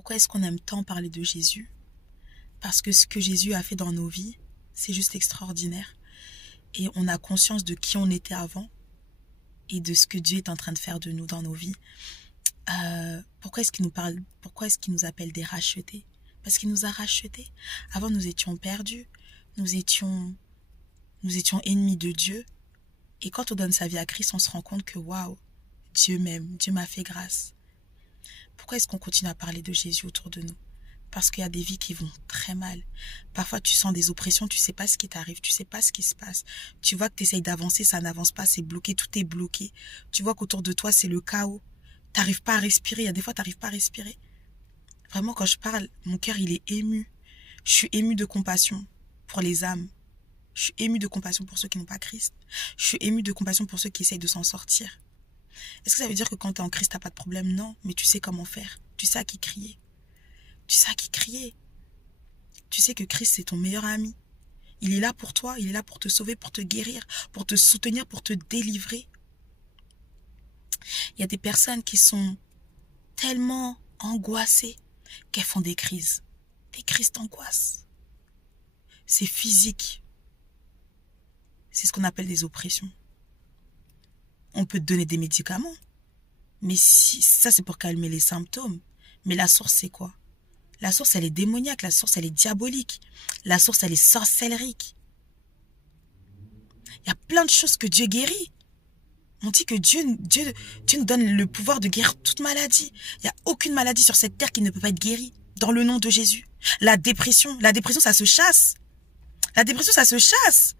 Pourquoi est-ce qu'on aime tant parler de Jésus? Parce que ce que Jésus a fait dans nos vies, c'est juste extraordinaire. Et on a conscience de qui on était avant et de ce que Dieu est en train de faire de nous dans nos vies. Pourquoi est-ce qu'il nous parle? Pourquoi est-ce qu'il nous appelle des rachetés? Parce qu'il nous a rachetés. Avant, nous étions perdus. Nous étions ennemis de Dieu. Et quand on donne sa vie à Christ, on se rend compte que waouh, Dieu m'aime, Dieu m'a fait grâce. Pourquoi est-ce qu'on continue à parler de Jésus autour de nous? Parce qu'il y a des vies qui vont très mal. Parfois, tu sens des oppressions, tu sais pas ce qui t'arrive, tu sais pas ce qui se passe. Tu vois que tu essayes d'avancer, ça n'avance pas, c'est bloqué, tout est bloqué. Tu vois qu'autour de toi, c'est le chaos. T'arrives pas à respirer, il y a des fois, t'arrives pas à respirer. Vraiment, quand je parle, mon cœur, il est ému. Je suis ému de compassion pour les âmes. Je suis ému de compassion pour ceux qui n'ont pas Christ. Je suis ému de compassion pour ceux qui essayent de s'en sortir. Est-ce que ça veut dire que quand tu es en Christ, tu n'as pas de problème? Non, mais tu sais comment faire. Tu sais à qui crier. Tu sais à qui crier. Tu sais que Christ, c'est ton meilleur ami. Il est là pour toi, il est là pour te sauver, pour te guérir, pour te soutenir, pour te délivrer. Il y a des personnes qui sont tellement angoissées qu'elles font des crises d'angoisse. C'est physique. C'est ce qu'on appelle des oppressions. On peut te donner des médicaments, mais si, ça c'est pour calmer les symptômes. Mais la source c'est quoi? La source elle est démoniaque, la source elle est diabolique, la source elle est sorcellerique. Il y a plein de choses que Dieu guérit. On dit que Dieu nous donne le pouvoir de guérir toute maladie. Il n'y a aucune maladie sur cette terre qui ne peut pas être guérie dans le nom de Jésus. La dépression ça se chasse. La dépression ça se chasse.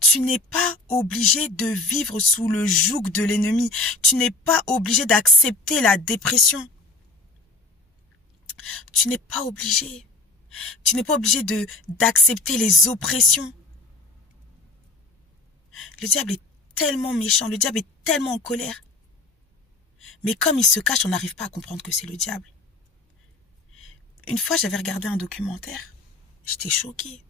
Tu n'es pas obligé de vivre sous le joug de l'ennemi. Tu n'es pas obligé d'accepter la dépression. Tu n'es pas obligé. Tu n'es pas obligé d'accepter les oppressions. Le diable est tellement méchant, le diable est tellement en colère. Mais comme il se cache, on n'arrive pas à comprendre que c'est le diable. Une fois, j'avais regardé un documentaire. J'étais choquée.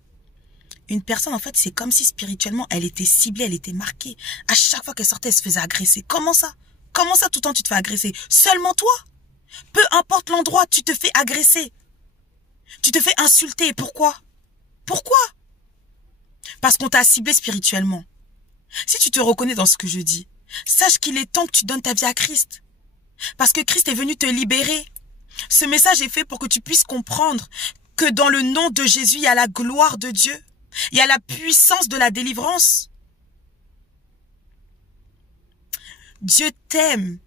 Une personne, en fait, c'est comme si spirituellement, elle était ciblée, elle était marquée. À chaque fois qu'elle sortait, elle se faisait agresser. Comment ça? Comment ça, tout le temps, tu te fais agresser? Seulement toi? Peu importe l'endroit, tu te fais agresser. Tu te fais insulter. Pourquoi? Pourquoi? Parce qu'on t'a ciblé spirituellement. Si tu te reconnais dans ce que je dis, sache qu'il est temps que tu donnes ta vie à Christ. Parce que Christ est venu te libérer. Ce message est fait pour que tu puisses comprendre que dans le nom de Jésus, il y a la gloire de Dieu. Il y a la puissance de la délivrance. Dieu t'aime.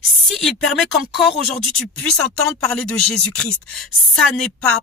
S'il permet qu'encore aujourd'hui tu puisses entendre parler de Jésus-Christ, ça n'est pas